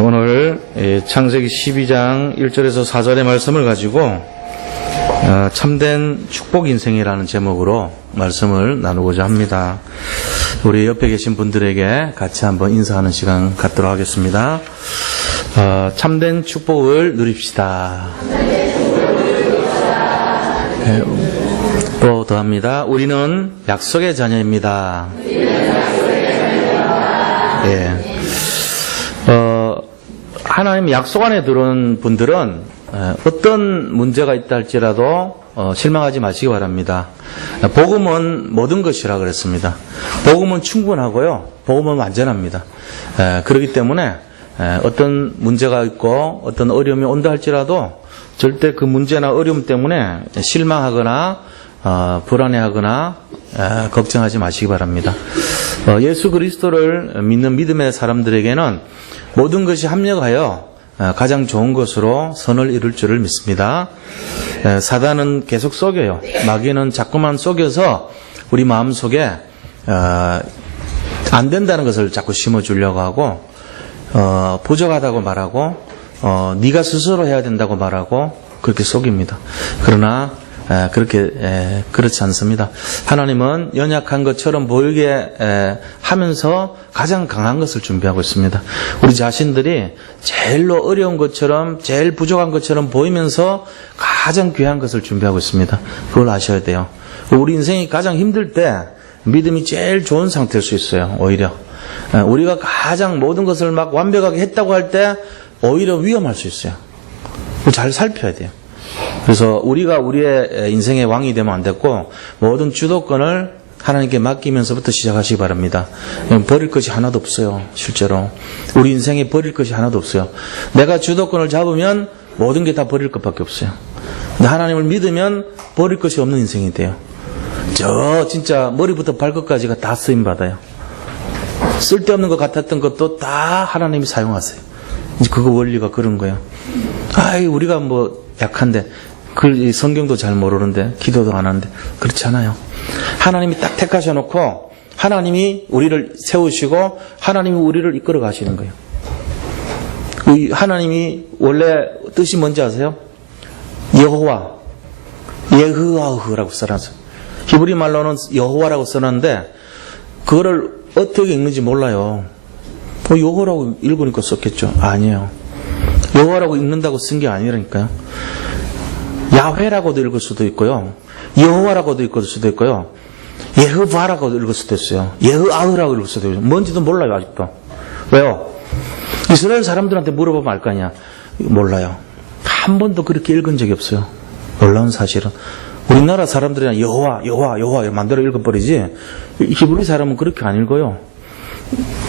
오늘 창세기 12장 1절에서 4절의 말씀을 가지고 참된 축복 인생이라는 제목으로 말씀을 나누고자 합니다. 우리 옆에 계신 분들에게 같이 한번 인사하는 시간 갖도록 하겠습니다. 참된 축복을 누립시다. 또 더합니다. 우리는 약속의 자녀입니다. 예. 하나님 약속 안에 들어온 분들은 어떤 문제가 있다 할지라도 실망하지 마시기 바랍니다. 복음은 모든 것이라 그랬습니다. 복음은 충분하고요. 복음은 완전합니다. 그렇기 때문에 어떤 문제가 있고 어떤 어려움이 온다 할지라도 절대 그 문제나 어려움 때문에 실망하거나 불안해하거나 걱정하지 마시기 바랍니다. 예수 그리스도를 믿는 믿음의 사람들에게는 모든 것이 합력하여 가장 좋은 것으로 선을 이룰 줄을 믿습니다. 사단은 계속 속여요. 마귀는 자꾸만 속여서 우리 마음속에 안 된다는 것을 자꾸 심어주려고 하고 부족하다고 말하고 네가 스스로 해야 된다고 말하고 그렇게 속입니다. 그러나 그렇지 않습니다. 하나님은 연약한 것처럼 보이게 하면서 가장 강한 것을 준비하고 있습니다. 우리 자신들이 제일로 어려운 것처럼 제일 부족한 것처럼 보이면서 가장 귀한 것을 준비하고 있습니다. 그걸 아셔야 돼요. 우리 인생이 가장 힘들 때 믿음이 제일 좋은 상태일 수 있어요. 오히려 우리가 가장 모든 것을 막 완벽하게 했다고 할 때 오히려 위험할 수 있어요. 잘 살펴야 돼요. 그래서 우리가 우리의 인생의 왕이 되면 안 됐고 모든 주도권을 하나님께 맡기면서부터 시작하시기 바랍니다. 버릴 것이 하나도 없어요. 실제로 우리 인생에 버릴 것이 하나도 없어요. 내가 주도권을 잡으면 모든 게 다 버릴 것밖에 없어요. 근데 하나님을 믿으면 버릴 것이 없는 인생이 돼요. 진짜 머리부터 발끝까지가 다 쓰임받아요. 쓸데없는 것 같았던 것도 다 하나님이 사용하세요. 이제 그거 원리가 그런 거예요. 우리가 약한데 성경도 잘 모르는데 기도도 안 하는데 그렇지 않아요. 하나님이 딱 택하셔놓고 하나님이 우리를 세우시고 하나님이 우리를 이끌어 가시는 거예요. 하나님이 원래 뜻이 뭔지 아세요? 여호와 예흐와흐라고 써놨어요. 히브리 말로는 여호와라고 써놨는데 그거를 어떻게 읽는지 몰라요. 여호와라고 읽으니까 썼겠죠. 아니에요. 여호와라고 읽는다고 쓴 게 아니라니까요. 야훼라고도 읽을 수도 있고요. 여호와라고도 읽을 수도 있고요. 예흐바라고도 읽을 수도 있어요. 예흐아흐라고 읽을 수도 있어요. 뭔지도 몰라요. 아직도. 왜요? 이스라엘 사람들한테 물어보면 알 거 아니야. 몰라요. 한 번도 그렇게 읽은 적이 없어요. 놀라운 사실은. 우리나라 사람들이랑 여호와 만들어 읽어버리지 히브리 사람은 그렇게 안 읽어요.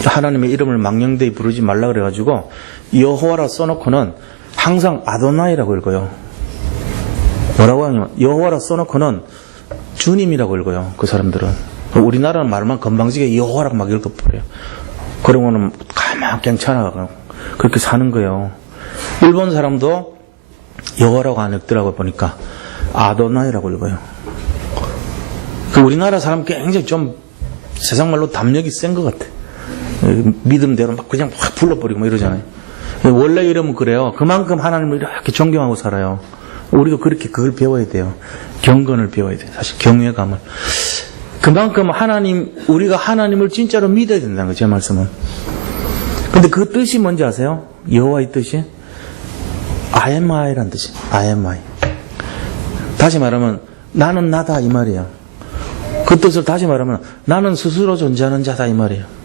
하나님의 이름을 망령되이 부르지 말라 그래가지고 여호와라 써놓고는 항상 아도나이라고 읽어요. 뭐라고 하냐면 여호와라 써놓고는 주님이라고 읽어요. 그 사람들은. 우리나라는 말만 건방지게 여호와라고 막 읽어버려요. 그러고는 가만 괜찮아 그렇게 사는 거예요. 일본 사람도 여호와라고 안 읽더라고 보니까 아도나이라고 읽어요. 우리나라 사람 굉장히 좀 세상말로 담력이 센 것 같아. 믿음대로 막 그냥 확 불러버리고 이러잖아요. 원래 이러면 그래요. 그만큼 하나님을 이렇게 존경하고 살아요. 우리도 그렇게 그걸 배워야 돼요. 경건을 배워야 돼요. 사실 경외감을. 그만큼 우리가 하나님을 진짜로 믿어야 된다는 거예요. 제 말씀은. 근데 그 뜻이 뭔지 아세요? 여호와의 뜻이? I am I라는 뜻이. I am I. 다시 말하면 나는 나다 이 말이에요. 그 뜻을 다시 말하면 나는 스스로 존재하는 자다 이 말이에요.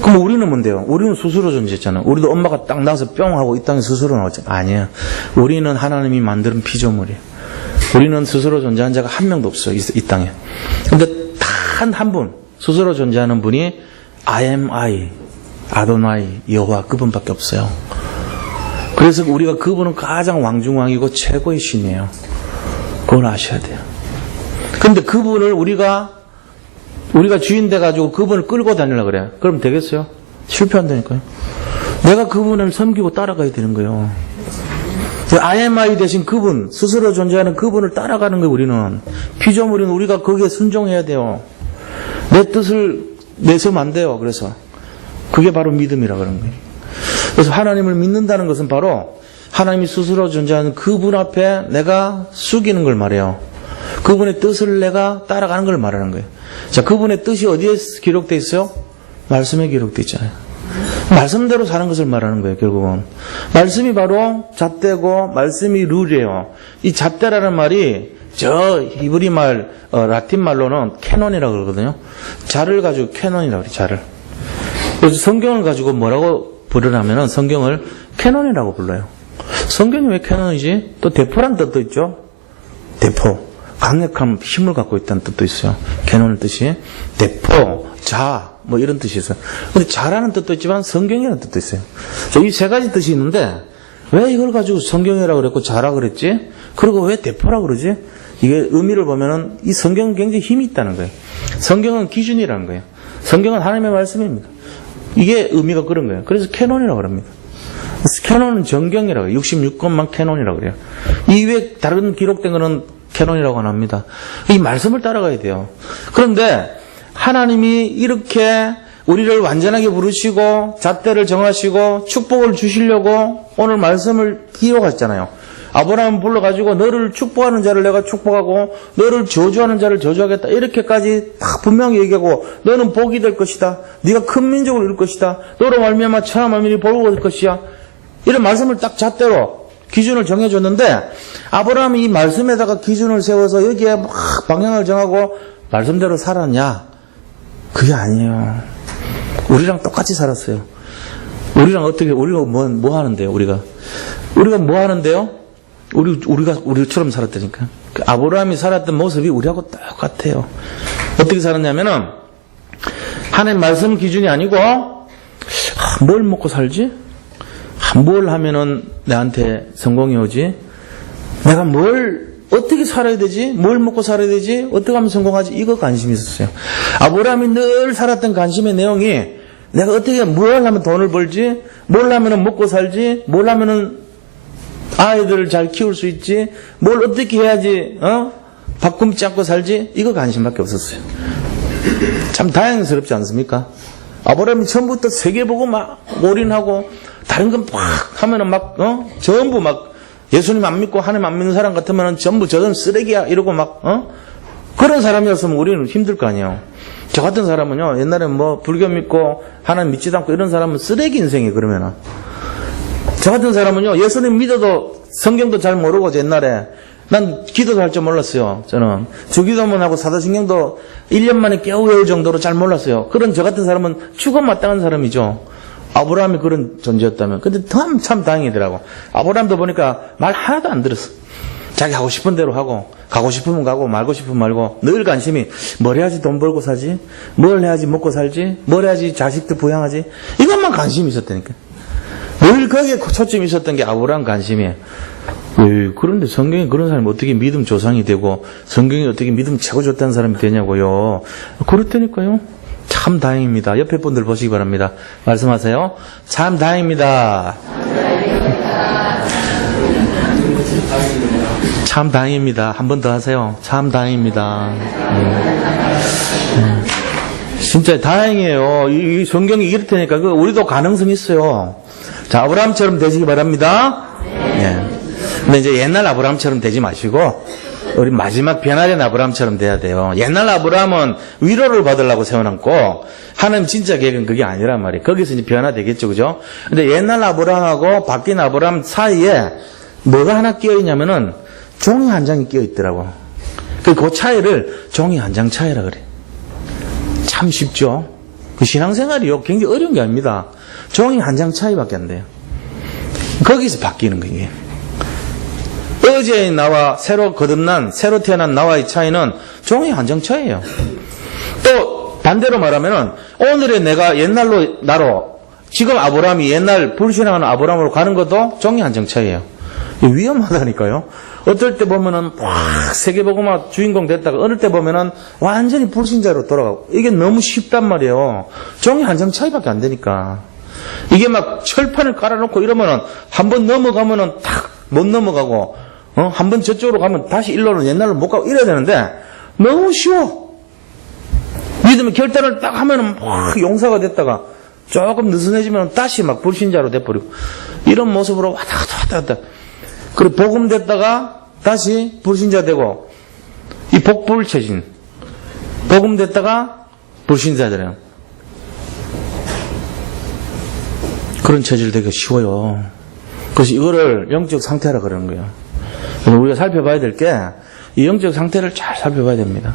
그럼 우리는 뭔데요? 우리는 스스로 존재했잖아요. 우리도 엄마가 딱 나서 뿅 하고 이 땅에 스스로 나왔잖아요. 아니에요. 우리는 하나님이 만든 피조물이에요. 우리는 스스로 존재하는 자가 한 명도 없어요. 이 땅에. 근데 단 한 분, 스스로 존재하는 분이 I am I, 아도나이, 여호와 그분밖에 없어요. 그래서 우리가 그분은 가장 왕중왕이고 최고의 신이에요. 그걸 아셔야 돼요. 근데 그분을 우리가 주인 돼가지고 그분을 끌고 다니려고 그래요. 그럼 되겠어요? 실패한다니까요. 내가 그분을 섬기고 따라가야 되는 거예요. I am I 대신 그분, 스스로 존재하는 그분을 따라가는 거예요, 우리는. 피조물인 우리가 거기에 순종해야 돼요. 내 뜻을 내세우면 안 돼요, 그래서. 그게 바로 믿음이라 그런 거예요. 그래서 하나님을 믿는다는 것은 바로 하나님이 스스로 존재하는 그분 앞에 내가 숙이는 걸 말해요. 그분의 뜻을 내가 따라가는 걸 말하는 거예요. 자, 그분의 뜻이 어디에 기록되어 있어요? 말씀에 기록되어 있잖아요. 말씀대로 사는 것을 말하는 거예요, 결국은. 말씀이 바로 잣대고, 말씀이 룰이에요. 이 잣대라는 말이, 저 히브리 말, 라틴 말로는 캐논이라고 그러거든요. 자를 가지고 캐논이라고 그래요, 자를. 그래서 성경을 가지고 뭐라고 부르냐면은 성경을 캐논이라고 불러요. 성경이 왜 캐논이지? 또 대포란 뜻도 있죠? 대포. 강력한 힘을 갖고 있다는 뜻도 있어요. 캐논의 뜻이. 대포, 자, 뭐 이런 뜻이 있어요. 근데 자라는 뜻도 있지만 성경이라는 뜻도 있어요. 이 세 가지 뜻이 있는데 왜 이걸 가지고 성경이라고 그랬고 자라 그랬지? 그리고 왜 대포라고 그러지? 이게 의미를 보면은 이 성경은 굉장히 힘이 있다는 거예요. 성경은 기준이라는 거예요. 성경은 하나님의 말씀입니다. 이게 의미가 그런 거예요. 그래서 캐논이라고 합니다. 캐논은 정경이라고 해요. 66권만 캐논이라고 그래요. 이외에 다른 기록된 거는 캐논이라고 합니다. 이 말씀을 따라가야 돼요. 그런데 하나님이 이렇게 우리를 완전하게 부르시고 잣대를 정하시고 축복을 주시려고 오늘 말씀을 기록하셨잖아요. 아브라함 불러가지고 너를 축복하는 자를 내가 축복하고 너를 저주하는 자를 저주하겠다 이렇게까지 다 분명히 얘기하고 너는 복이 될 것이다. 네가 큰 민족을 이룰 것이다. 너로 말미암아 천하 만민이 복을 얻을 것이야. 이런 말씀을 딱 잣대로 기준을 정해줬는데 아브라함이 이 말씀에다가 기준을 세워서 여기에 막 방향을 정하고 말씀대로 살았냐? 그게 아니에요. 우리랑 똑같이 살았어요. 우리랑 어떻게, 우리가 뭐 하는데요, 우리가 뭐 하는데요? 우리처럼 살았다니까. 아브라함이 살았던 모습이 우리하고 똑같아요. 어떻게 살았냐면은, 하나님 말씀 기준이 아니고, 뭘 먹고 살지? 뭘 하면은 내한테 성공이 오지? 내가 어떻게 살아야 되지? 뭘 먹고 살아야 되지? 어떻게 하면 성공하지? 이거 관심이 있었어요. 아브라함이 늘 살았던 관심의 내용이 내가 어떻게 뭘 하면 돈을 벌지? 뭘 하면 먹고 살지? 뭘 하면 아이들을 잘 키울 수 있지? 뭘 어떻게 해야지 밥 굶지 않고 살지? 이거 관심밖에 없었어요. 참 다행스럽지 않습니까? 아브라함이 처음부터 세계 보고 막 올인하고 다른 건 막 하면은 전부 막 예수님 안 믿고 하나님 안 믿는 사람 같으면 전부 저건 쓰레기야 이러고 막 그런 사람이었으면 우리는 힘들 거 아니에요. 저 같은 사람은요 옛날에 뭐 불교 믿고 하나님 믿지도 않고 이런 사람은 쓰레기 인생이 그러면은 저 같은 사람은요 예수님 믿어도 성경도 잘 모르고 옛날에 난 기도도 할 줄 몰랐어요. 저는 주기도문 하고 사도신경도 1년 만에 겨우 외울 정도로 잘 몰랐어요. 그런 저 같은 사람은 죽어 마땅한 사람이죠. 아브라함이 그런 존재였다면. 근데 참 다행이더라고. 아브라함도 보니까 말 하나도 안 들었어. 자기 하고 싶은 대로 하고 가고 싶으면 가고 말고 싶으면 말고 늘 관심이 뭘 해야지 돈 벌고 사지? 뭘 해야지 먹고 살지? 뭘 해야지 자식들 부양하지? 이것만 관심이 있었다니까. 늘 거기에 초점이 있었던 게 아브라함 관심이에요. 그런데 성경에 그런 사람이 어떻게 믿음 조상이 되고 성경이 어떻게 믿음 최고 좋다는 사람이 되냐고요. 그렇다니까요. 참 다행입니다. 옆에 분들 보시기 바랍니다. 말씀하세요. 참 다행입니다. 참 다행입니다. 한 번 더 하세요. 참 다행입니다. 진짜 다행이에요. 이 성경이 이렇다니까 우리도 가능성이 있어요. 자, 아브라함처럼 되시기 바랍니다. 네. 근데 이제 옛날 아브라함처럼 되지 마시고 우리 마지막 변화된 아브라함처럼 돼야 돼요. 옛날 아브라함은 위로를 받으려고 세워놨고 하나님 진짜 계획은 그게 아니란 말이에요. 거기서 이제 변화되겠죠, 그죠? 근데 옛날 아브라함하고 바뀐 아브라함 사이에 뭐가 하나 끼어 있냐면은 종이 한 장이 끼어 있더라고. 그 차이를 종이 한 장 차이라 그래. 참 쉽죠? 그 신앙생활이요 굉장히 어려운 게 아닙니다. 종이 한 장 차이밖에 안 돼요. 거기서 바뀌는 거예요. 어제의 나와 새로 거듭난 새로 태어난 나와의 차이는 종이 한 장 차이예요. 또 반대로 말하면은 오늘의 내가 옛날로 나로 지금 아브라함이 옛날 불신앙하는 아브라함으로 가는 것도 종이 한 장 차이예요. 위험하다니까요. 어떨 때 보면은 막 세계복음화 주인공 됐다가 어느 때 보면은 완전히 불신자로 돌아가고 이게 너무 쉽단 말이에요. 종이 한 장 차이밖에 안 되니까. 이게 막 철판을 깔아놓고 이러면은 한번 넘어가면은 탁 못 넘어가고 한번 저쪽으로 가면 다시 일로는 옛날로 못 가고 이래야 되는데 너무 쉬워. 믿음의 결단을 딱 하면은 막 용사가 됐다가 조금 느슨해지면 다시 막 불신자로 돼버리고 이런 모습으로 왔다 갔다 그리고 복음됐다가 다시 불신자 되고 이 복불체진 복음됐다가 불신자 되요 그런 체질 되기가 쉬워요. 그래서 이거를 영적 상태라 그러는 거예요. 그래서 우리가 살펴봐야 될 게 이 영적 상태를 잘 살펴봐야 됩니다.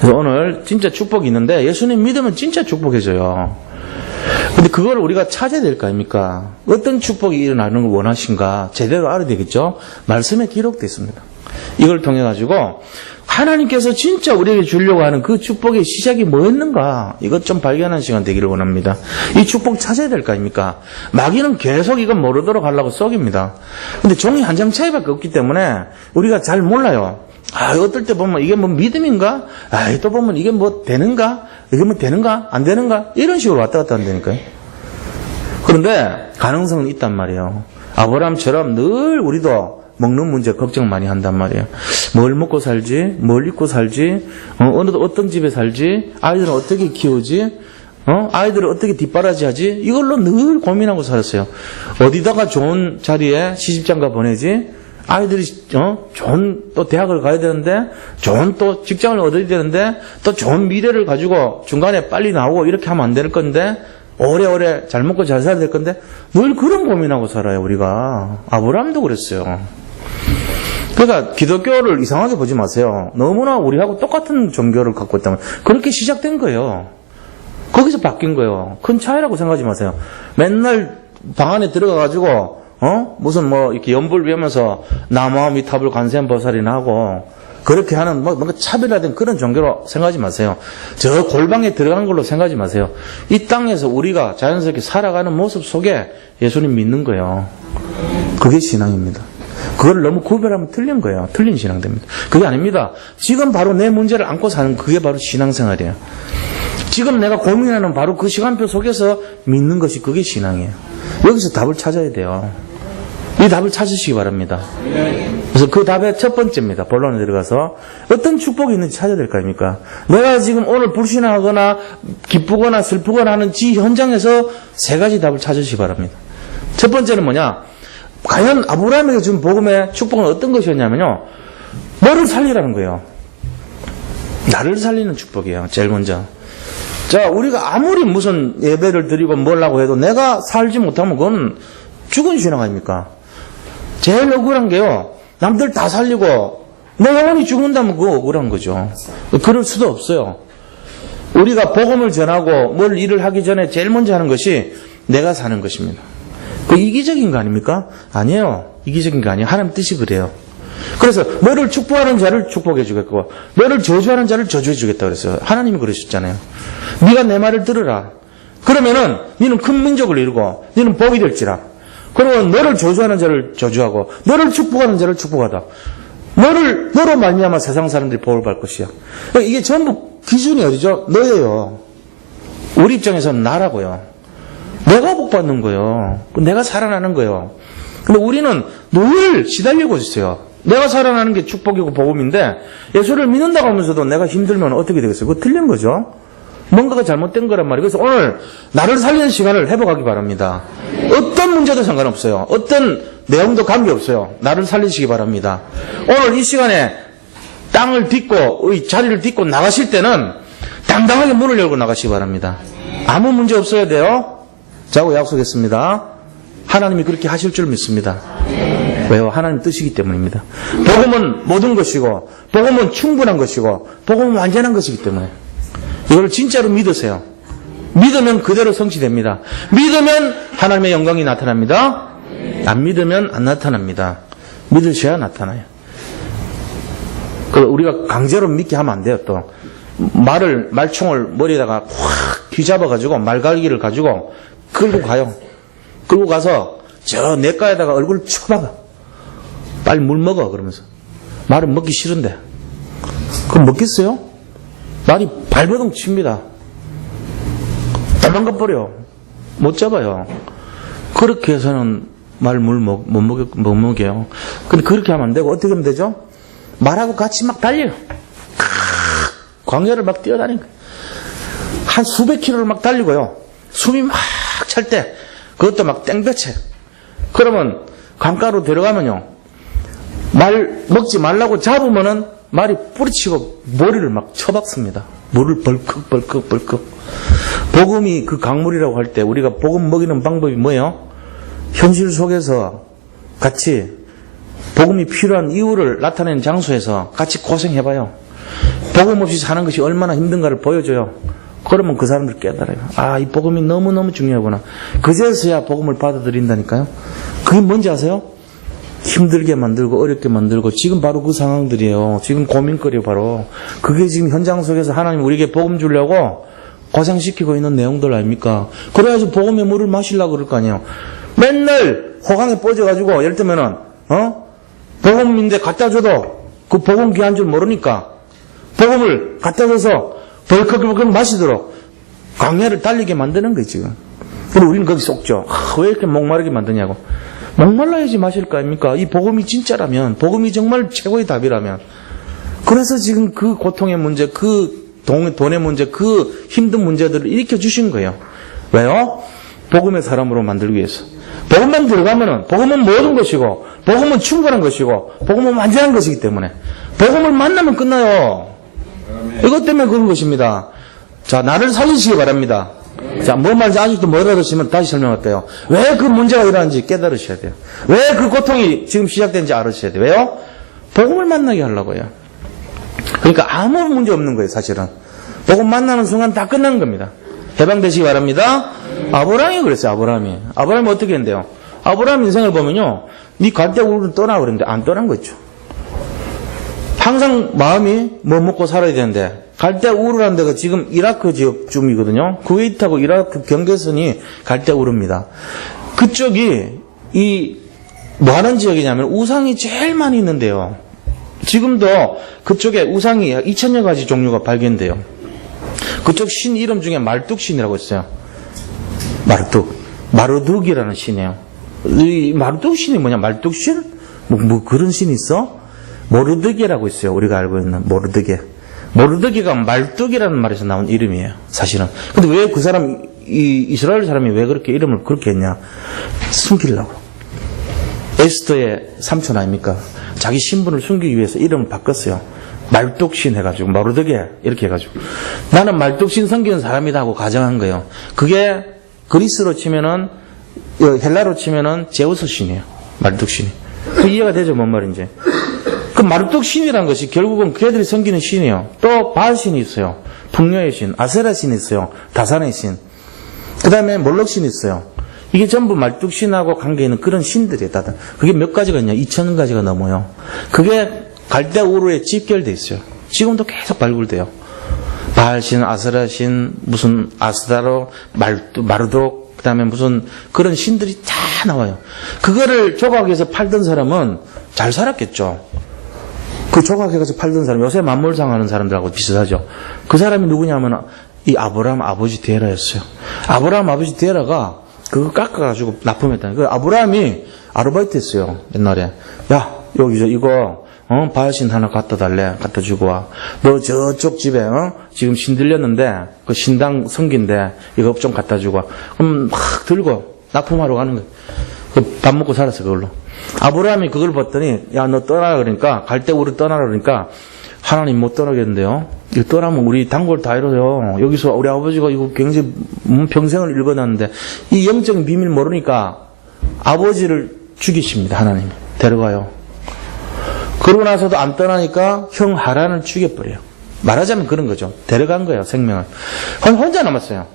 그래서 오늘 진짜 축복이 있는데 예수님 믿으면 진짜 축복해져요. 근데 그걸 우리가 찾아야 될 거 아닙니까? 어떤 축복이 일어나는 걸 원하신가 제대로 알아야 되겠죠? 말씀에 기록되어 있습니다. 이걸 통해 가지고 하나님께서 진짜 우리에게 주려고 하는 그 축복의 시작이 뭐였는가 이것 좀 발견하는 시간 되기를 원합니다. 이 축복 찾아야 될 거 아닙니까? 마귀는 계속 이건 모르도록 하려고 썩입니다. 근데 종이 한 장 차이밖에 없기 때문에 우리가 잘 몰라요. 어떨 때 보면 이게 뭐 믿음인가? 또 보면 이게 뭐 되는가? 이게 뭐 되는가? 안 되는가? 이런 식으로 왔다 갔다 한다니까요. 그런데 가능성은 있단 말이에요. 아브라함처럼 늘 우리도 먹는 문제 걱정 많이 한단 말이에요. 뭘 먹고 살지? 뭘 입고 살지? 어떤 집에 살지? 아이들은 어떻게 키우지? 아이들을 어떻게 뒷바라지 하지? 이걸로 늘 고민하고 살았어요. 어디다가 좋은 자리에 시집장가 보내지? 아이들이 좋은 또 대학을 가야 되는데 좋은 또 직장을 얻어야 되는데 또 좋은 미래를 가지고 중간에 빨리 나오고 이렇게 하면 안 될 건데 오래오래 잘 먹고 잘 살아야 될 건데 늘 그런 고민하고 살아요. 우리가 아브라함도 그랬어요. 그러니까 기독교를 이상하게 보지 마세요. 너무나 우리하고 똑같은 종교를 갖고 있다면 그렇게 시작된 거예요. 거기서 바뀐 거예요. 큰 차이라고 생각하지 마세요. 맨날 방 안에 들어가가지고 무슨 뭐 이렇게 연불 배우면서 나무와 미탑을 관세음보살이나 하고 그렇게 하는 뭔가 차별화된 그런 종교로 생각하지 마세요. 저 골방에 들어간 걸로 생각하지 마세요. 이 땅에서 우리가 자연스럽게 살아가는 모습 속에 예수님 믿는 거예요. 그게 신앙입니다. 그걸 너무 구별하면 틀린 거예요. 틀린 신앙됩니다. 그게 아닙니다. 지금 바로 내 문제를 안고 사는 그게 바로 신앙생활이에요. 지금 내가 고민하는 바로 그 시간표 속에서 믿는 것이 그게 신앙이에요. 여기서 답을 찾아야 돼요. 이 답을 찾으시기 바랍니다. 그래서 그 답의 첫 번째입니다. 본론에 들어가서 어떤 축복이 있는지 찾아야 될 거 아닙니까? 내가 지금 오늘 불신하거나 기쁘거나 슬프거나 하는 지 현장에서 세 가지 답을 찾으시기 바랍니다. 첫 번째는 뭐냐? 과연 아브라함에게 준 복음의 축복은 어떤 것이었냐면요. 너를 살리라는 거예요. 나를 살리는 축복이에요. 제일 먼저. 자, 우리가 아무리 무슨 예배를 드리고 뭐라고 해도 내가 살지 못하면 그건 죽은 신앙 아닙니까? 제일 억울한 게요. 남들 다 살리고 내 영혼이 죽는다면 그거 억울한 거죠. 그럴 수도 없어요. 우리가 복음을 전하고 뭘 일을 하기 전에 제일 먼저 하는 것이 내가 사는 것입니다. 그 이기적인 거 아닙니까? 아니에요. 이기적인 거 아니에요. 하나님 뜻이 그래요. 그래서 너를 축복하는 자를 축복해 주겠고 너를 저주하는 자를 저주해 주겠다 그랬어요. 하나님이 그러셨잖아요. 네가 내 말을 들으라. 그러면은 너는 큰 민족을 이루고 너는 복이 될지라. 그리고 너를 저주하는 자를 저주하고 너를 축복하는 자를 축복하다. 너로 말미암아 세상 사람들이 복을 받을 것이야. 이게 전부 기준이 어디죠? 너예요. 우리 입장에서는 나라고요. 내가 복 받는 거예요. 내가 살아나는 거예요. 근데 우리는 늘 시달리고 있어요. 내가 살아나는 게 축복이고 복음인데 예수를 믿는다고 하면서도 내가 힘들면 어떻게 되겠어요? 그거 틀린 거죠. 뭔가가 잘못된 거란 말이에요. 그래서 오늘 나를 살리는 시간을 회복하기 바랍니다. 어떤 문제도 상관없어요. 어떤 내용도 관계없어요. 나를 살리시기 바랍니다. 오늘 이 시간에 땅을 딛고 자리를 딛고 나가실 때는 당당하게 문을 열고 나가시기 바랍니다. 아무 문제 없어야 돼요. 자고 약속했습니다. 하나님이 그렇게 하실 줄 믿습니다. 왜요? 하나님 뜻이기 때문입니다. 복음은 모든 것이고 복음은 충분한 것이고 복음은 완전한 것이기 때문에 이걸 진짜로 믿으세요. 믿으면 그대로 성취됩니다. 믿으면 하나님의 영광이 나타납니다. 안 믿으면 안 나타납니다. 믿으셔야 나타나요. 우리가 강제로 믿게 하면 안 돼요. 또 말총을 머리에다가 확 휘잡아가지고 말갈기를 가지고 끌고 가요. 끌고 가서 저 냇가에다가 얼굴 쳐박아. 빨리 물 먹어 그러면서. 말은 먹기 싫은데 그럼 먹겠어요? 말이 발버둥 칩니다. 도망가 버려. 못 잡아요. 그렇게 해서는 말 물 못 먹여요. 근데 그렇게 하면 안 되고 어떻게 하면 되죠? 말하고 같이 막 달려요. 광야를 막 뛰어다니는 거예요. 한 수백 킬로를 막 달리고요. 숨이 막 쫙 찰 때, 그것도 막 땡볕에. 그러면 강가로 데려가면요. 말 먹지 말라고 잡으면은 말이 뿌리치고 머리를 막 쳐박습니다. 물을 벌컥. 복음이 그 강물이라고 할 때 우리가 복음 먹이는 방법이 뭐예요? 현실 속에서 같이 복음이 필요한 이유를 나타내는 장소에서 같이 고생해봐요. 복음 없이 사는 것이 얼마나 힘든가를 보여줘요. 그러면 그 사람들 깨달아요. 아, 이 복음이 너무너무 중요하구나. 그제서야 복음을 받아들인다니까요. 그게 뭔지 아세요? 힘들게 만들고 어렵게 만들고 지금 바로 그 상황들이에요. 지금 고민거리요 바로. 그게 지금 현장 속에서 하나님 우리에게 복음 주려고 고생시키고 있는 내용들 아닙니까? 그래야지 복음의 물을 마시려고 그럴 거 아니에요. 맨날 호강에 뻗어가지고 예를 들면은 복음인데 갖다 줘도 그 복음 귀한 줄 모르니까 복음을 갖다 줘서 벌컥벌컥 마시도록 광야를 달리게 만드는 거지 지금. 그리고 우리는 거기 속죠. 왜 이렇게 목마르게 만드냐고. 목말라야지 마실 거 아닙니까? 이 복음이 진짜라면, 복음이 정말 최고의 답이라면. 그래서 지금 그 고통의 문제, 그 돈의 문제, 그 힘든 문제들을 일으켜 주신 거예요. 왜요? 복음의 사람으로 만들기 위해서. 복음만 들어가면은, 복음은 모든 것이고, 복음은 충분한 것이고, 복음은 완전한 것이기 때문에. 복음을 만나면 끝나요. 이것 때문에 그런 것입니다. 자, 나를 살리시기 바랍니다. 자, 뭔 말인지 아직도 못 알아듣으시면 다시 설명할게요. 왜 그 문제가 일어나는지 깨달으셔야 돼요. 왜 그 고통이 지금 시작된지 알으셔야 돼요. 왜요? 복음을 만나게 하려고요. 그러니까 아무 문제 없는 거예요, 사실은. 복음 만나는 순간 다 끝난 겁니다. 해방되시기 바랍니다. 아브라함이 그랬어요, 아브라함이. 아브라함이 어떻게 했는데요? 아브라함 인생을 보면요. 니 갈대 우르를 떠나 그랬는데 안 떠난 거 있죠. 항상 마음이 뭐 먹고 살아야 되는데 갈대 우르라는 데가 지금 이라크 지역쯤이거든요. 쿠웨이트하고 이라크 경계선이 갈대 우르입니다. 그쪽이 뭐 하는 지역이냐면 우상이 제일 많이 있는데요. 지금도 그쪽에 우상이 2000여 가지 종류가 발견돼요. 그쪽 신 이름 중에 말뚝신이라고 있어요. 마르둑이라는 신이에요. 이 마르둑신이 뭐냐? 말뚝신? 뭐 그런 신이 있어? 모르드게라고 있어요. 우리가 알고 있는 모르드게. 모르드게가 말뚝이라는 말에서 나온 이름이에요. 사실은. 근데 왜 그 사람, 이스라엘 사람이 왜 그렇게 이름을 그렇게 했냐? 숨기려고. 에스더의 삼촌 아닙니까? 자기 신분을 숨기기 위해서 이름을 바꿨어요. 말뚝신 해가지고, 모르드게 이렇게 해가지고. 나는 말뚝신 섬기는 사람이다 하고 가정한 거예요. 그게 그리스로 치면은, 헬라로 치면은 제우스 신이에요. 말뚝신이. 그 이해가 되죠? 뭔 말인지. 그 마르뚝 신이라는 것이 결국은 그애들이 섬기는 신이에요. 또 바알 신이 있어요. 풍요의 신, 아세라 신이 있어요. 다산의 신. 그 다음에 몰록 신이 있어요. 이게 전부 마르뚝 신하고 관계 있는 그런 신들이에요. 다들. 그게 몇 가지가 있냐? 2000가지가 넘어요. 그게 갈대 우르에 집결돼 있어요. 지금도 계속 발굴돼요. 바알 신, 아세라 신, 무슨 아스다로, 마르독, 그 다음에 무슨 그런 신들이 다 나와요. 그거를 조각에서 팔던 사람은 잘 살았겠죠. 그 조각해가지고 팔던 사람, 요새 만물상 하는 사람들하고 비슷하죠. 그 사람이 누구냐면 이 아브라함 아버지 데라였어요. 아브라함 아버지 데라가 그거 깎아가지고 납품했다는 거예요. 아브라함이 아르바이트 했어요. 옛날에. 야, 여기서 이거 바알신 하나 갖다 달래. 갖다 주고 와. 너 저쪽 집에 지금 신 들렸는데 그 신당 성기인데 이거 좀 갖다 주고 와. 그럼 막 들고 납품하러 가는 거예요. 밥 먹고 살았어 그걸로. 아브라함이 그걸 봤더니 야 너 떠나라 그러니까 갈대 우르 떠나라 그러니까 하나님 못 떠나겠는데요. 이거 떠나면 우리 단골 다 이러요. 여기서 우리 아버지가 이거 굉장히 평생을 읽어놨는데 이 영적인 비밀 모르니까 아버지를 죽이십니다. 하나님 데려가요. 그러고 나서도 안 떠나니까 형 하란을 죽여버려요. 말하자면 그런 거죠. 데려간 거예요. 생명을. 혼자 남았어요.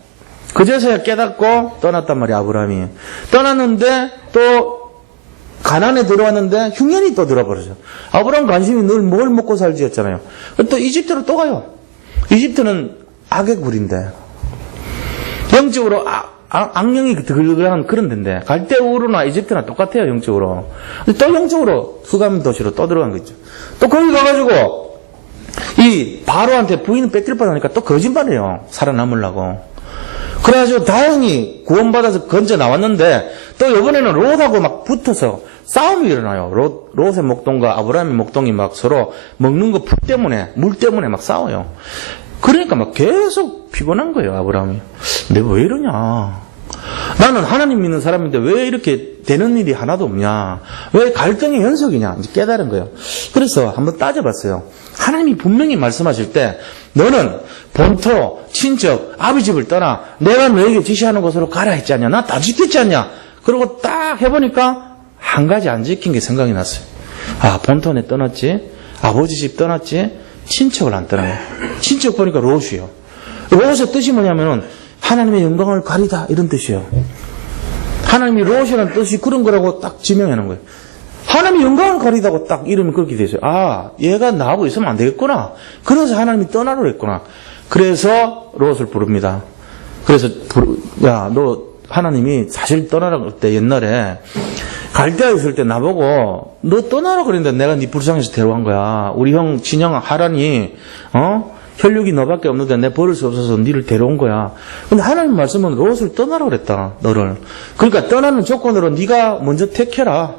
그제서야 깨닫고 떠났단 말이에요. 아브라함이. 떠났는데 또 가나안에 들어왔는데 흉년이 또 들어버려요. 아브라함 관심이 늘 뭘 먹고 살지였잖아요. 또 이집트로 또 가요. 이집트는 악의 굴인데 영적으로 악령이 드글드글한 그런 데인데 갈대 우르나 이집트나 똑같아요. 영적으로. 또 영적으로 흑암 도시로 또 들어간 거죠. 또 거기 가가지고 이 바로한테 부인을 뺏길 뻔하니까 또 거짓말해요. 살아남으려고. 그래가지고 다행히 구원받아서 건져 나왔는데 또 이번에는 롯하고 막 붙어서 싸움이 일어나요. 롯의 목동과 아브라함의 목동이 막 서로 먹는 거 물 때문에 막 싸워요. 그러니까 막 계속 피곤한 거예요. 아브라함이. 내가 왜 이러냐. 나는 하나님 믿는 사람인데 왜 이렇게 되는 일이 하나도 없냐? 왜 갈등의 연속이냐? 이제 깨달은 거예요. 그래서 한번 따져봤어요. 하나님이 분명히 말씀하실 때 너는 본토, 친척, 아버지 집을 떠나 내가 너에게 지시하는 곳으로 가라 했지 않냐? 나 다 지켰지 않냐? 그러고 딱 해보니까 한 가지 안 지킨 게 생각이 났어요. 아, 본토에 떠났지? 아버지 집 떠났지? 친척을 안 떠나요. 친척 보니까 롯이요. 롯의 뜻이 뭐냐면은 하나님의 영광을 가리다 이런 뜻이에요. 하나님이 롯이라는 뜻이 그런 거라고 딱 지명하는 거예요. 하나님이 영광을 가리다고 딱 이름이 그렇게 되죠. 아, 얘가 나하고 있으면 안 되겠구나. 그래서 하나님이 떠나려 했구나. 그래서 롯을 부릅니다. 그래서 야, 너 하나님이 사실 떠나라고 할 때 옛날에 갈대아 있을 때 나보고 너 떠나라 그랬는데 내가 네 불쌍해서 데려간 거야. 우리 형 친형 하란이 혈육이 너밖에 없는데 내 버릴 수 없어서 너를 데려온 거야. 근데 하나님 말씀은 롯을 떠나라 그랬다. 너를. 그러니까 떠나는 조건으로 네가 먼저 택해라.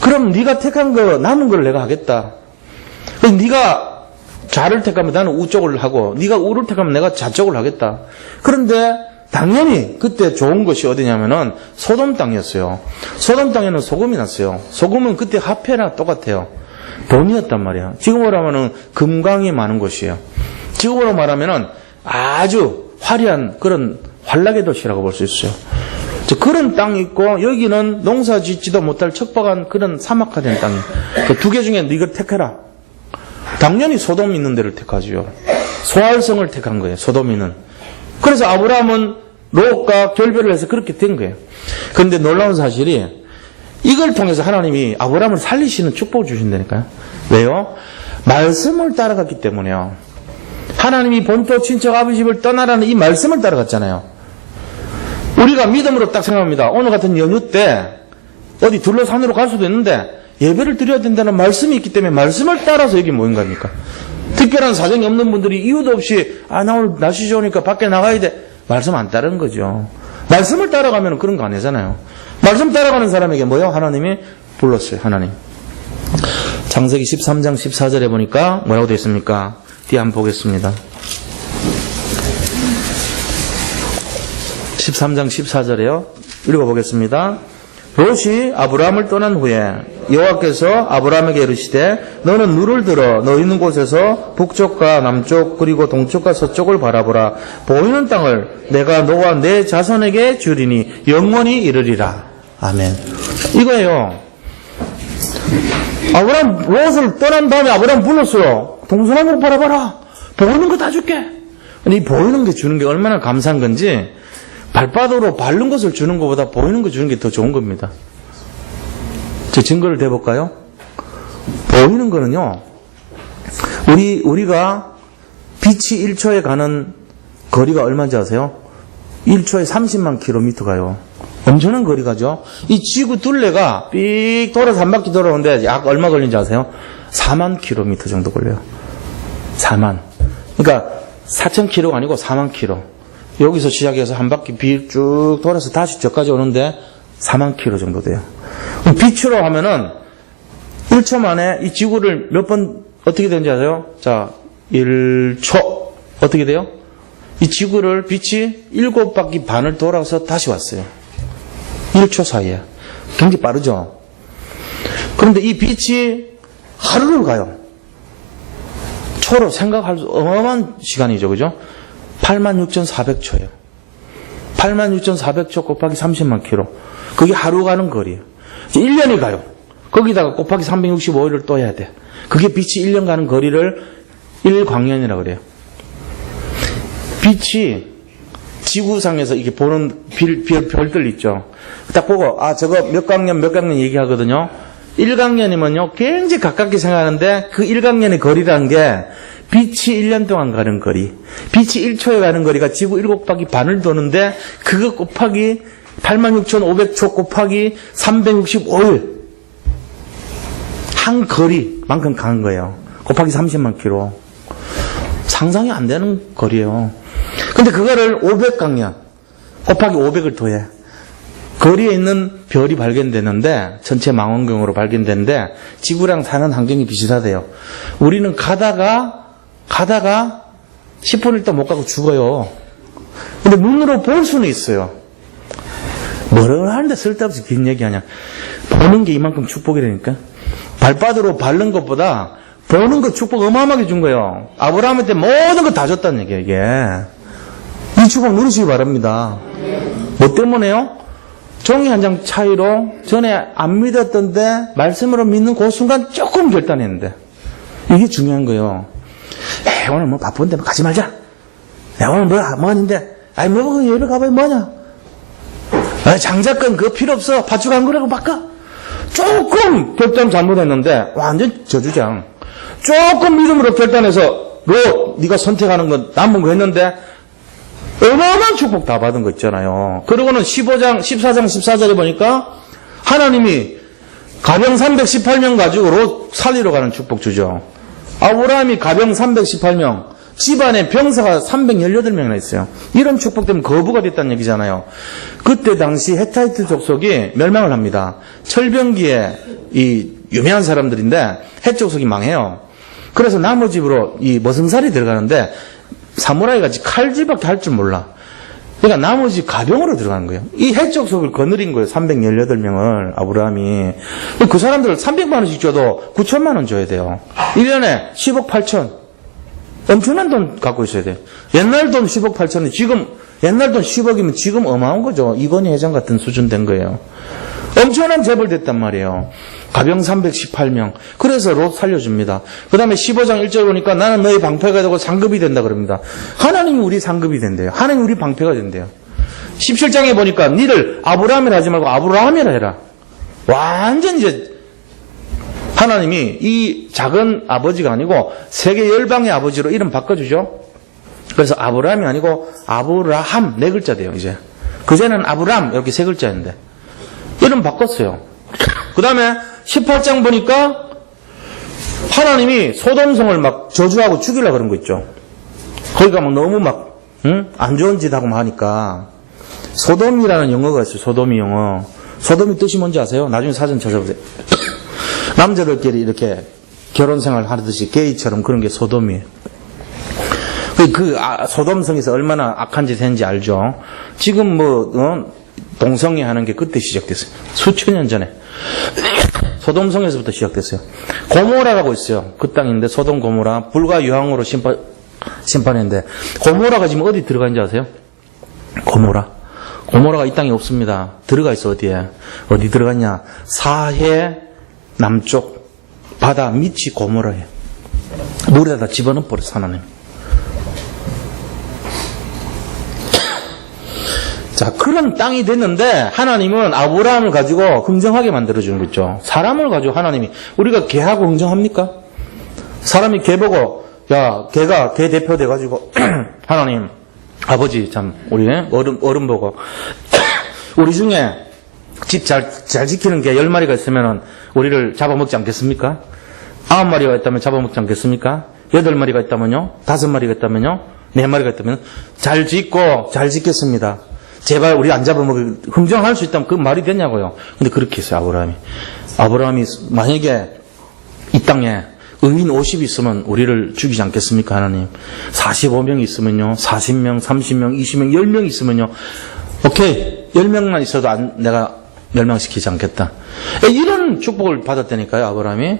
그럼 네가 택한 거 남은 걸 내가 하겠다. 그럼 네가 좌를 택하면 나는 우쪽을 하고 네가 우를 택하면 내가 좌쪽을 하겠다. 그런데 당연히 그때 좋은 것이 어디냐면은 소돔 땅이었어요. 소돔 땅에는 소금이 났어요. 소금은 그때 화폐나 똑같아요. 돈이었단 말이야. 지금으로 하면은 금광이 많은 곳이에요. 지금으로 말하면은 아주 화려한 그런 환락의 도시라고 볼 수 있어요. 그런 땅이 있고 여기는 농사 짓지도 못할 척박한 그런 사막화된 땅이. 그 두 개 중에 네가 택해라. 당연히 소돔 있는 데를 택하지요. 소활성을 택한 거예요. 소돔이는. 그래서 아브라함은 롯과 결별을 해서 그렇게 된 거예요. 그런데 놀라운 사실이 이걸 통해서 하나님이 아브라함을 살리시는 축복을 주신다니까요. 왜요? 말씀을 따라갔기 때문에요. 하나님이 본토 친척 아버지 집을 떠나라는 이 말씀을 따라갔잖아요. 우리가 믿음으로 딱 생각합니다. 오늘 같은 연휴 때 어디 둘러산으로 갈 수도 있는데 예배를 드려야 된다는 말씀이 있기 때문에 말씀을 따라서 여기 모인 겁니까? 특별한 사정이 없는 분들이 이유도 없이 나 오늘 날씨 좋으니까 밖에 나가야 돼. 말씀 안 따르는 거죠. 말씀을 따라가면 그런 거 아니잖아요. 말씀 따라가는 사람에게 뭐요? 하나님이 불렀어요. 하나님. 창세기 13장 14절에 보니까 뭐라고 되어 있습니까? 뒤에 한번 보겠습니다. 13장 14절에요. 읽어보겠습니다. 롯이 아브라함을 떠난 후에 여호와께서 아브라함에게 이르시되 너는 눈을 들어 너 있는 곳에서 북쪽과 남쪽 그리고 동쪽과 서쪽을 바라보라. 보이는 땅을 내가 너와 내 자손에게 주리니 영원히 이르리라. 아멘. 이거예요. 아브라함 롯을 떠난 다음에 아브라함 불렀어요. 동서남으로 바라봐라. 보이는 거 다 줄게. 이 보이는 게 주는 게 얼마나 감사한 건지 발바닥으로 바른 것을 주는 것보다 보이는 거 주는 게 더 좋은 겁니다. 제 증거를 대볼까요? 보이는 거는요, 우리가 빛이 1초에 가는 거리가 얼마인지 아세요? 1초에 30만 킬로미터 가요. 엄청난 거리 가죠? 이 지구 둘레가 삑 돌아서 한 바퀴 돌아오는데 약 얼마 걸리는지 아세요? 4만 킬로미터 정도 걸려요. 4만. 그러니까 4천 킬로가 아니고 4만 킬로. 여기서 시작해서 한 바퀴 쭉 돌아서 다시 저까지 오는데 4만 킬로 정도 돼요. 빛으로 하면은 1초 만에 이 지구를 몇 번 어떻게 되는지 아세요? 자, 1초. 어떻게 돼요? 이 지구를 빛이 7바퀴 반을 돌아서 다시 왔어요. 1초 사이에. 굉장히 빠르죠? 그런데 이 빛이 하루를 가요. 초로 생각할 수 어마어마한 시간이죠. 그죠? 86,400초예요. 86,400초 곱하기 30만 킬로. 그게 하루 가는 거리예요. 이제 1년이 가요. 거기다가 곱하기 365일을 또 해야 돼. 그게 빛이 1년 가는 거리를 1광년이라고 그래요. 빛이 지구상에서 이렇게 보는 별들 있죠. 딱 보고 저거 몇 광년 얘기하거든요. 1광년이면요 굉장히 가깝게 생각하는데 그 1광년의 거리라는 게 빛이 1년 동안 가는 거리, 빛이 1초에 가는 거리가 지구 7바퀴 반을 도는데 그거 곱하기 86,500초 곱하기 365일 한 거리만큼 가는 거예요. 곱하기 30만 킬로. 상상이 안 되는 거리예요. 근데 그거를 500광년 곱하기 500을 더해. 거리에 있는 별이 발견되는데 전체 망원경으로 발견되는데 지구랑 사는 환경이 비슷하대요. 우리는 가다가 10분 있다 못 가고 죽어요. 근데 눈으로 볼 수는 있어요. 뭐를 하는데 쓸데없이 긴 얘기하냐. 보는 게 이만큼 축복이라니까. 발바닥으로 밟는 것보다 보는 거 축복 어마어마하게 준 거예요. 아브라함한테 모든 거 다 줬다는 얘기예요, 이게. 이 축복 누리시기 바랍니다. 뭐 때문에요? 종이 한 장 차이로 전에 안 믿었던데 말씀으로 믿는 그 순간 조금 결단했는데 이게 중요한 거예요. 오늘 뭐 바쁜데 가지 말자. 오늘 뭐 하는데 뭐 예배 가봐야 뭐냐. 장자권 그거 필요 없어. 파축 안 그러고 바꿔. 조금 결단 잘못했는데 완전 저주장. 조금 믿음으로 결단해서 네가 선택하는 건 남은 거 했는데 어마어마한 축복 다 받은 거 있잖아요. 그러고는 14장 14절에 보니까 하나님이 가병 318명 가지고 롯 살리러 가는 축복 주죠. 아브라함이 가병 318명, 집안에 병사가 318명이나 있어요. 이런 축복 때문에 거부가 됐다는 얘기잖아요. 그때 당시 헤타이트 족속이 멸망을 합니다. 철병기에 이 유명한 사람들인데 헷 족속이 망해요. 그래서 나무 집으로 이 머슴살이 들어가는데 사무라이 같이 칼질밖에 할 줄 몰라. 그러니까 나머지 가병으로 들어가는 거예요. 이 헷 족속을 거느린 거예요. 318명을 아브라함이. 그 사람들 300만 원씩 줘도 9천만 원 줘야 돼요. 1년에 10억 8천. 엄청난 돈 갖고 있어야 돼요. 옛날 돈 10억 8천이 지금 옛날 돈 10억이면 지금 어마어마한 거죠. 이건희 회장 같은 수준 된 거예요. 엄청난 재벌 됐단 말이에요. 가병 318명. 그래서 롯 살려줍니다. 그 다음에 15장 1절 보니까 나는 너희 방패가 되고 상급이 된다 그럽니다. 하나님이 우리 상급이 된대요. 하나님이 우리 방패가 된대요. 17장에 보니까 니를 아브라함이라 하지 말고 아브라함이라 해라. 완전 이제 하나님이 이 작은 아버지가 아니고 세계 열방의 아버지로 이름 바꿔주죠. 그래서 아브라함이 아니고 아브라함 네 글자 돼요. 이제 그전에는 아브람 이렇게 세 글자였는데 이름 바꿨어요. 그 다음에 18장 보니까 하나님이 소돔성을 막 저주하고 죽이려고 그런 거 있죠. 거기가 막 너무 막 안 좋은 짓 하고 하니까 소돔이라는 영어가 있어요. 소돔이 영어. 소돔이 뜻이 뭔지 아세요? 나중에 사전 찾아보세요. 남자들끼리 이렇게 결혼 생활 하듯이 게이처럼 그런 게 소돔이에요. 소돔성에서 얼마나 악한 짓 했는지 알죠? 지금 동성애 하는 게 그때 시작됐어요. 수천 년 전에. 소돔성에서부터 시작됐어요. 고모라라고 있어요. 그 땅인데 소돔 고모라. 불과 유황으로 심판했는데 고모라가 지금 어디 들어가 있는지 아세요? 고모라가 이 땅에 없습니다. 들어가 있어. 어디에? 어디 들어갔냐? 사해 남쪽 바다 밑이 고모라예요. 물에다 집어넣어 버렸어 하나님. 자, 그런 땅이 됐는데 하나님은 아브라함을 가지고 흥정하게 만들어주는 거죠. 사람을 가지고 하나님이 우리가 개하고 흥정합니까? 사람이 개 보고 개 대표 돼가지고 하나님 아버지 참 우리 어른 보고 우리 중에 집 잘 지키는 개 10마리가 있으면 우리를 잡아먹지 않겠습니까? 9마리가 있다면 잡아먹지 않겠습니까? 8마리가 있다면요? 5마리가 있다면요? 4마리가 있다면 잘 짓고 잘 짓겠습니다. 제발 우리 안 잡아먹을 흥정할 수 있다면 그 말이 되냐고요. 근데 그렇게 했어요. 아브라함이 만약에 이 땅에 의인 50이 있으면 우리를 죽이지 않겠습니까? 하나님 45명이 있으면요, 40명, 30명, 20명, 10명 있으면요, 오케이 10명만 있어도 내가 멸망시키지 않겠다. 이런 축복을 받았다니까요. 아브라함이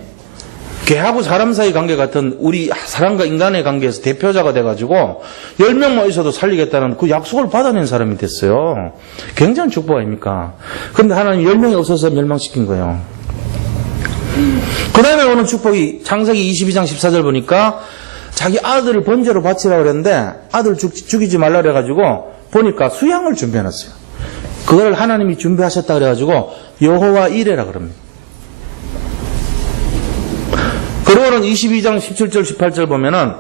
개하고 사람 사이 관계 같은 우리 사람과 인간의 관계에서 대표자가 돼가지고 10명만 있어도 살리겠다는 그 약속을 받아낸 사람이 됐어요. 굉장한 축복 아닙니까? 그런데 하나님 10명이 없어서 멸망시킨 거예요. 그 다음에 오는 축복이 창세기 22장 14절 보니까 자기 아들을 번제로 바치라고 그랬는데 아들 죽이지 말라 그래가지고 보니까 수양을 준비해놨어요. 그걸 하나님이 준비하셨다 그래가지고 여호와 이레라 그럽니다. 그러고는 22장 17절 18절 보면은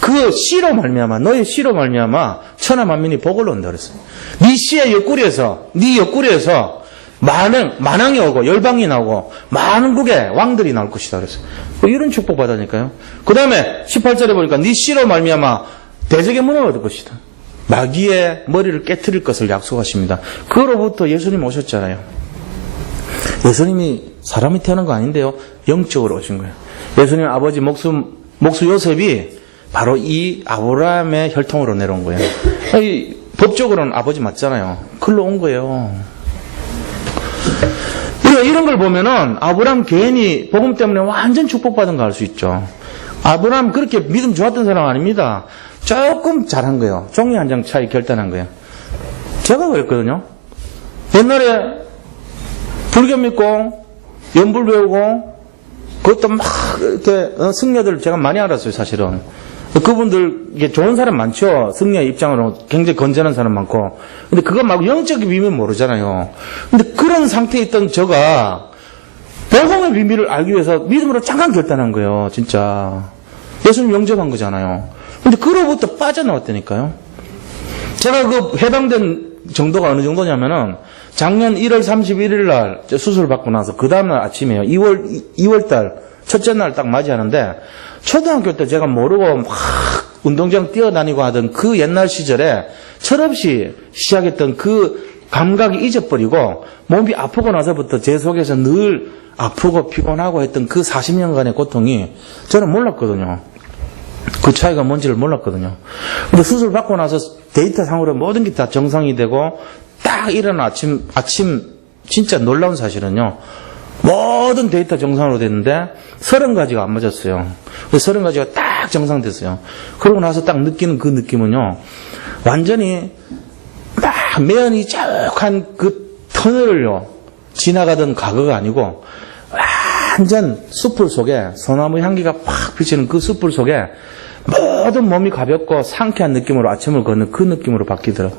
그 씨로 말미암아 너의 씨로 말미암아 천하 만민이 복을 얻는다 그랬어요. 네 씨의 옆구리에서 만왕이 오고 열방이 나오고 많은 국의 왕들이 나올 것이다 그랬어요. 이런 축복 받으니까요. 그 다음에 18절에 보니까 네 씨로 말미암아 대적의 문을 얻을 것이다. 마귀의 머리를 깨트릴 것을 약속하십니다. 그로부터 예수님 오셨잖아요. 예수님이 사람이 태어난 거 아닌데요. 영적으로 오신 거예요. 예수님 아버지 목수 요셉이 바로 이 아브라함의 혈통으로 내려온 거예요. 법적으로는 아버지 맞잖아요. 글로 온 거예요. 우리가 이런 걸 보면은 아브라함 개인이 복음 때문에 완전 축복받은 거 알 수 있죠. 아브라함 그렇게 믿음 좋았던 사람 아닙니다. 조금 잘한 거예요. 종이 한 장 차이 결단한 거예요. 제가 그랬거든요. 옛날에 불교 믿고 연불 배우고 그것도 막 이렇게 승려들 제가 많이 알았어요. 사실은 그분들 이게 좋은 사람 많죠. 승려의 입장으로 굉장히 건전한 사람 많고. 근데 그거 말고 영적인 비밀 모르잖아요. 근데 그런 상태에 있던 저가 복음의 비밀을 알기 위해서 믿음으로 잠깐 결단한 거예요. 진짜 예수님 영접한 거잖아요. 근데 그로부터 빠져나왔다니까요. 제가 그 해방된 정도가 어느 정도냐면은 작년 1월 31일 날 수술 받고 나서 그 다음날 아침에요. 2월 달 첫째 날 딱 맞이하는데 초등학교 때 제가 모르고 막 운동장 뛰어다니고 하던 그 옛날 시절에 철없이 시작했던 그 감각이 잊어버리고 몸이 아프고 나서부터 제 속에서 늘 아프고 피곤하고 했던 그 40년간의 고통이 저는 몰랐거든요. 그 차이가 뭔지를 몰랐거든요. 근데 수술 받고 나서 데이터상으로 모든 게 다 정상이 되고 딱 일어난 아침 진짜 놀라운 사실은요. 모든 데이터 정상으로 됐는데 30가지가 안 맞았어요. 30가지가 딱 정상됐어요. 그러고 나서 딱 느끼는 그 느낌은요. 완전히 막 매연이 쫙한 그 터널을요. 지나가던 과거가 아니고 완전 숯불 속에 소나무 향기가 팍 비치는 그 숯불 속에 모든 몸이 가볍고 상쾌한 느낌으로 아침을 걷는 그 느낌으로 바뀌더라고요.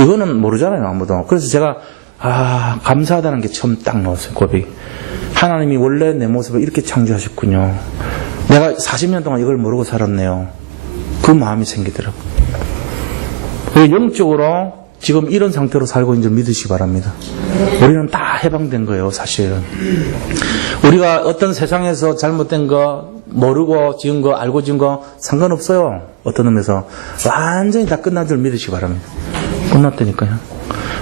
이거는 모르잖아요, 아무도. 그래서 제가 감사하다는 게 처음 딱 나왔어요, 고백이. 하나님이 원래 내 모습을 이렇게 창조하셨군요. 내가 40년 동안 이걸 모르고 살았네요. 그 마음이 생기더라고요. 영적으로 지금 이런 상태로 살고 있는 줄 믿으시기 바랍니다. 우리는 다 해방된 거예요, 사실은. 우리가 어떤 세상에서 잘못된 거, 모르고 지은 거, 알고 지은 거 상관없어요. 어떤 의미에서. 완전히 다 끝난 줄 믿으시기 바랍니다. 끝났다니까요.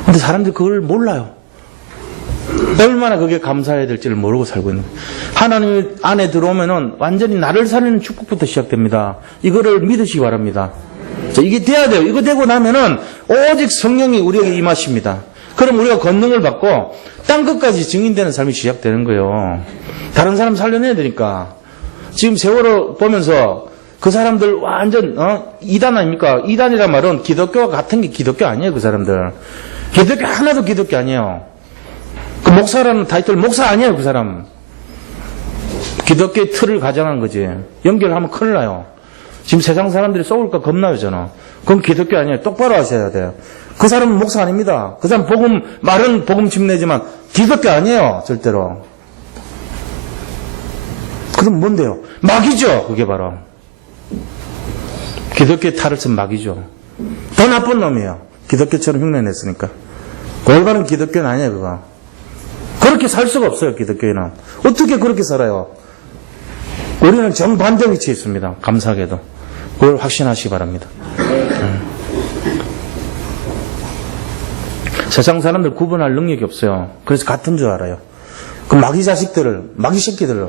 근데 사람들이 그걸 몰라요. 얼마나 그게 감사해야 될지를 모르고 살고 있는 거예요. 하나님 안에 들어오면은 완전히 나를 살리는 축복부터 시작됩니다. 이거를 믿으시기 바랍니다. 자, 이게 돼야 돼요. 이거 되고 나면은 오직 성령이 우리에게 임하십니다. 그럼 우리가 권능을 받고 땅 끝까지 증인되는 삶이 시작되는 거예요. 다른 사람 살려내야 되니까. 지금 세월호 보면서 그 사람들 완전 이단 아닙니까? 이단이란 말은 기독교와 같은 게 기독교 아니에요. 그 사람들. 기독교 하나도 기독교 아니에요. 그 목사라는 타이틀 목사 아니에요. 그 사람. 기독교의 틀을 가정한 거지. 연결하면 큰일 나요. 지금 세상 사람들이 쏘을까 겁나요, 저는. 그건 기독교 아니에요. 똑바로 하셔야 돼요. 그 사람은 목사 아닙니다. 그 사람 말은 복음 집내지만 기독교 아니에요, 절대로. 그럼 뭔데요? 마귀죠, 그게 바로. 기독교의 탈을 쓴 마귀죠. 더 나쁜 놈이에요. 기독교처럼 흉내냈으니까. 올바른 기독교는 아니에요, 그거. 그렇게 살 수가 없어요, 기독교인은. 어떻게 그렇게 살아요? 우리는 정반대 위치에 있습니다. 감사하게도. 그걸 확신하시기 바랍니다. 세상 사람들 구분할 능력이 없어요. 그래서 같은 줄 알아요. 그 마귀 자식들을, 마귀 새끼들을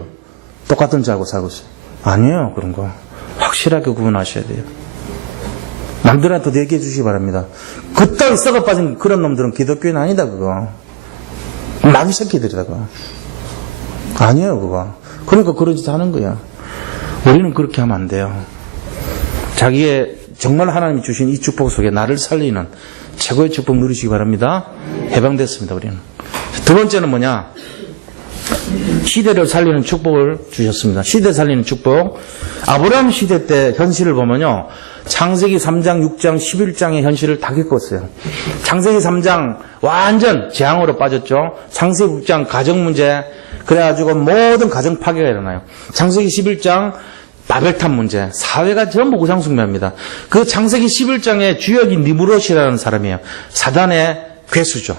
똑같은 줄 알고 살고 있어요. 아니에요, 그런 거. 확실하게 구분하셔야 돼요. 남들한테도 얘기해 주시기 바랍니다. 그따위 썩어 빠진 그런 놈들은 기독교인 아니다, 그거. 마귀 새끼들이다, 그거. 아니에요, 그거. 그러니까 그런 짓 하는 거야. 우리는 그렇게 하면 안 돼요. 자기의 정말 하나님이 주신 이 축복 속에 나를 살리는 최고의 축복 누리시기 바랍니다. 해방됐습니다, 우리는. 두 번째는 뭐냐? 시대를 살리는 축복을 주셨습니다. 시대 살리는 축복. 아브라함 시대 때 현실을 보면요. 창세기 3장, 6장, 11장의 현실을 다 겪었어요. 창세기 3장 완전 재앙으로 빠졌죠. 창세기 6장 가정 문제, 그래가지고 모든 가정 파괴가 일어나요. 창세기 11장 바벨탑 문제, 사회가 전부 우상숭배합니다. 그 창세기 11장의 주역이 니무롯이라는 사람이에요. 사단의 괴수죠.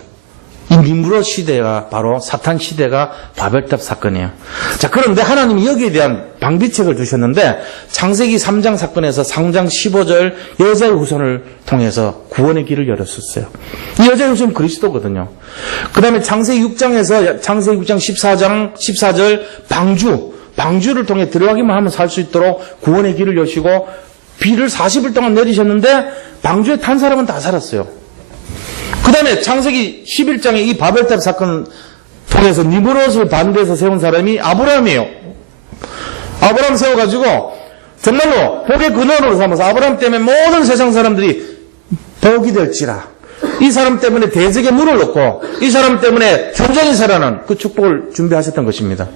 이 니무롯 시대가 바로 사탄 시대가 바벨탑 사건이에요. 자, 그런데 하나님이 여기에 대한 방비책을 두셨는데 창세기 3장 사건에서 3장 15절 여자의 후손을 통해서 구원의 길을 열었었어요. 이 여자의 후손은 그리스도거든요. 그 다음에 창세기 6장에서 창세기 6장 14절 방주를 통해 들어가기만 하면 살 수 있도록 구원의 길을 여시고 비를 40일 동안 내리셨는데 방주에 탄 사람은 다 살았어요. 그 다음에 창세기 11장의 이 바벨탑 사건 통해서 니므롯을 반대해서 세운 사람이 아브라함이에요. 아브라함 세워가지고 정말로 복의 근원으로 삼아서 아브라함 때문에 모든 세상 사람들이 복이 될지라. 이 사람 때문에 대적에 물을 넣고 이 사람 때문에 현장이 살아난 그 축복을 준비하셨던 것입니다.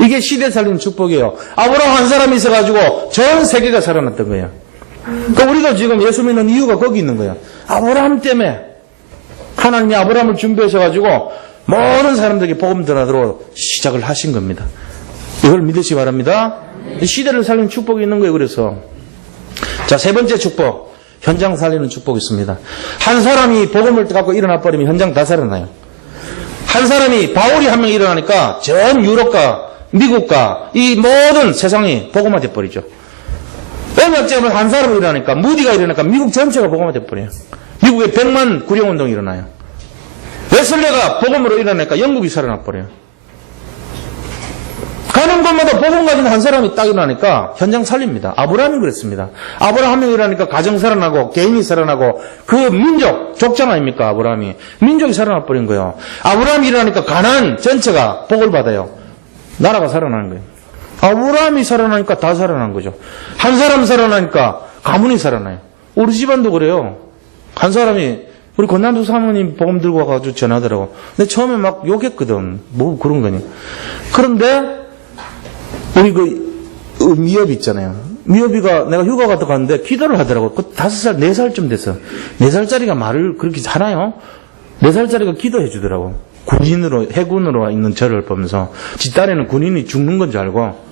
이게 시대 살리는 축복이에요. 아브라함 한 사람이 있어가지고 전 세계가 살아났던 거예요. 그러니까 우리도 지금 예수 믿는 이유가 거기 있는 거예요. 아브라함 때문에 하나님이 아브라함을 준비하셔가지고 모든 사람들에게 복음 전하도록 시작을 하신 겁니다. 이걸 믿으시기 바랍니다. 시대를 살리는 축복이 있는 거예요. 그래서 자, 세 번째 축복, 현장 살리는 축복이 있습니다. 한 사람이 복음을 갖고 일어나 버리면 현장 다 살아나요. 한 사람이 바울이 한 명 일어나니까 전 유럽과 미국과 이 모든 세상이 복음화돼 버리죠. 언약제면 한 사람이 일어나니까, 무디가 일어나니까 미국 전체가 복음화돼 버려요. 미국에 100만 구령운동이 일어나요. 웨슬레가 복음으로 일어나니까 영국이 살아나 버려요. 가는 곳마다 복음 가진 한 사람이 딱 일어나니까 현장 살립니다. 아브라함이 그랬습니다. 아브라함 한 명이 일어나니까 가정 살아나고 개인이 살아나고 그 민족, 족장 아닙니까? 아브라함이. 민족이 살아나 버린 거예요. 아브라함이 일어나니까 가나안 전체가 복을 받아요. 나라가 살아나는 거예요. 아브라함이 살아나니까 다 살아난 거죠. 한 사람 살아나니까 가문이 살아나요. 우리 집안도 그래요. 한 사람이 우리 권난두 사모님 복음 들고 와가지고 전하더라고. 근데 처음에 막 욕했거든. 뭐 그런 거니. 그런데 우리 미엽이 있잖아요. 미엽이가 내가 휴가 갔다 갔는데 기도를 하더라고. 그 5살, 4살쯤 됐어. 4살짜리가 말을 그렇게 하나요? 4살짜리가 기도해 주더라고. 군인으로, 해군으로 있는 저를 보면서. 지 딸에는 군인이 죽는 건 줄 알고.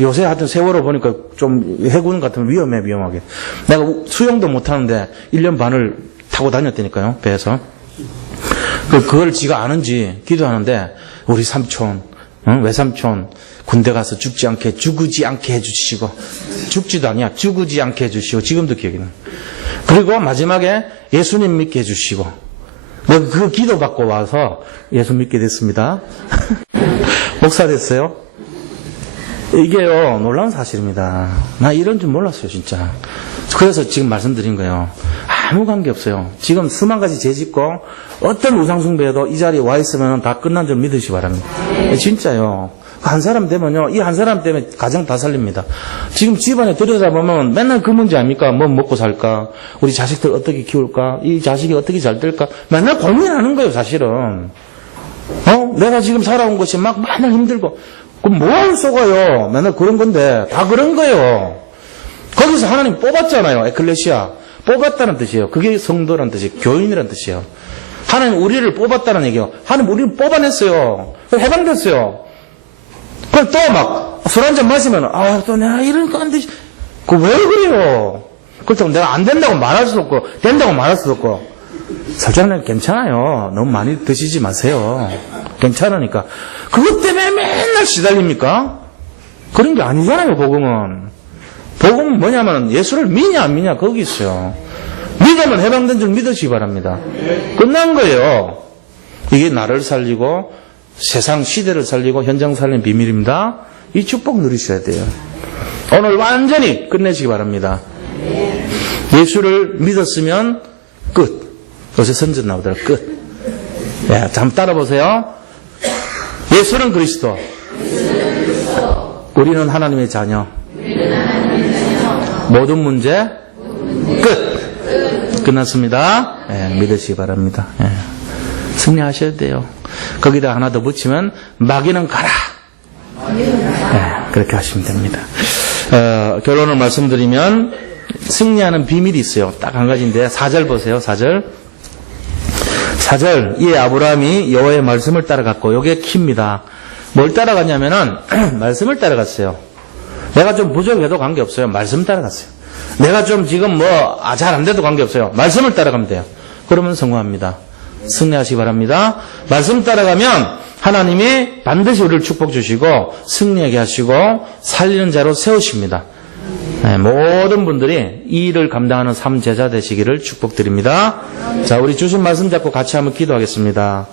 요새 하여튼 세월호 보니까 좀 해군 같으면 위험하게. 내가 수영도 못하는데 1년 반을 타고 다녔다니까요. 배에서. 그걸 지가 아는지 기도하는데 우리 삼촌, 외삼촌 군대 가서 죽지 않게 해주시고, 죽지도 아니야, 죽지 않게 해주시고, 지금도 기억이 나요. 그리고 마지막에 예수님 믿게 해주시고, 내가 그 기도 받고 와서 예수 믿게 됐습니다. 목사 됐어요. 이게요, 놀라운 사실입니다. 나 이런 줄 몰랐어요, 진짜. 그래서 지금 말씀드린 거예요. 아무 관계 없어요. 지금 수만 가지 죄짓고 어떤 우상숭배에도 이 자리에 와 있으면 다 끝난 줄 믿으시기 바랍니다. 진짜요. 한 사람 되면요, 이 한 사람 때문에 가정 다 살립니다. 지금 집안에 들여다보면 맨날 그 문제 아닙니까? 뭐 먹고 살까? 우리 자식들 어떻게 키울까? 이 자식이 어떻게 잘 될까? 맨날 고민하는 거예요, 사실은. 내가 지금 살아온 것이 막 맨날 힘들고. 그럼 뭘 속아요? 맨날 그런 건데. 다 그런 거예요. 거기서 하나님 뽑았잖아요. 에클레시아. 뽑았다는 뜻이에요. 그게 성도란 뜻이에요. 교인이란 뜻이에요. 하나님 우리를 뽑았다는 얘기예요. 하나님 우리를 뽑아냈어요. 해방됐어요. 그럼 또 막 술 한잔 마시면 또 내가 이러니까 안 되지. 그 왜 그래요? 그렇다고 내가 안 된다고 말할 수도 없고 된다고 말할 수도 없고. 설정은 괜찮아요. 너무 많이 드시지 마세요. 괜찮으니까. 그것 때문에 맨날 시달립니까? 그런 게 아니잖아요. 복음은 뭐냐면 예수를 믿냐 안 믿냐 거기 있어요. 믿으면 해방된 줄 믿으시기 바랍니다. 끝난 거예요. 이게 나를 살리고 세상 시대를 살리고 현장 살리는 비밀입니다. 이 축복 누리셔야 돼요. 오늘 완전히 끝내시기 바랍니다. 예수를 믿었으면 끝. 요새 선전 나오더라. 끝. 야, 잠 따라보세요. 예수는 그리스도. 우리는 하나님의 자녀. 모든 문제 끝. 끝났습니다. 믿으시기 바랍니다. 승리하셔야 돼요. 거기다 하나 더 붙이면 마귀는 가라. 그렇게 하시면 됩니다. 결론을 말씀드리면 승리하는 비밀이 있어요. 딱 한 가지인데 4절 보세요. 4절 이에 아브라함이 여호와의 말씀을 따라갔고, 이게 키입니다. 뭘 따라갔냐면은 말씀을 따라갔어요. 내가 좀 부족해도 관계없어요. 말씀 따라갔어요. 내가 좀 지금 잘 안 돼도 관계없어요. 말씀을 따라가면 돼요. 그러면 성공합니다. 승리하시기 바랍니다. 말씀 따라가면 하나님이 반드시 우리를 축복 주시고 승리하게 하시고 살리는 자로 세우십니다. 모든 분들이 이 일을 감당하는 삶 제자 되시기를 축복드립니다. 자, 우리 주신 말씀 잡고 같이 한번 기도하겠습니다.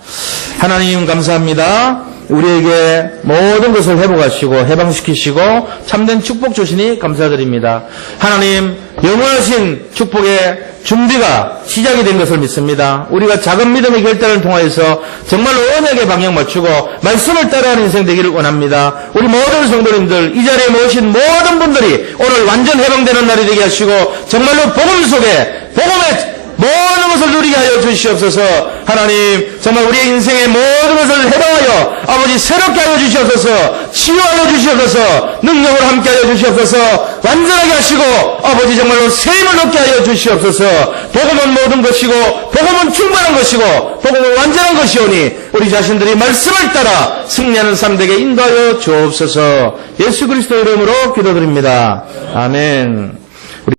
하나님 감사합니다. 우리에게 모든 것을 회복하시고 해방시키시고 참된 축복 주시니 감사드립니다. 하나님, 영원하신 축복의 준비가 시작이 된 것을 믿습니다. 우리가 작은 믿음의 결단을 통하여서 정말로 언약에 방향 맞추고 말씀을 따라하는 인생 되기를 원합니다. 우리 모든 성도님들, 이 자리에 모신 모든 분들이 오늘 완전 해방되는 날이 되게 하시고 정말로 복음 속에 복음의 모든 것을 누리게 하여 주시옵소서. 하나님, 정말 우리의 인생의 모든 것을 해방하여 아버지 새롭게 하여 주시옵소서. 치유하여 주시옵소서. 능력을 함께 하여 주시옵소서. 완전하게 하시고 아버지 정말로 세임을 얻게 하여 주시옵소서. 복음은 모든 것이고 복음은 충만한 것이고 복음은 완전한 것이오니 우리 자신들이 말씀을 따라 승리하는 삶 되게 인도하여 주옵소서. 예수 그리스도 이름으로 기도드립니다. 아멘.